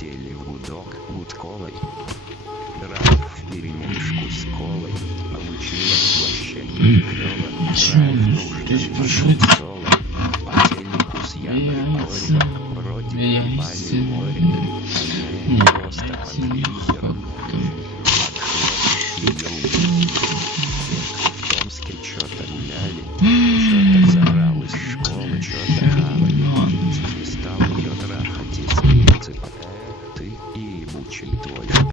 полетели гудок гудковой. Раф вперемешку с колой. Получилось вообще клёво. Раф нужен соло. По телеку с Яной Корень. Вроде попали в море. А не просто конфликт.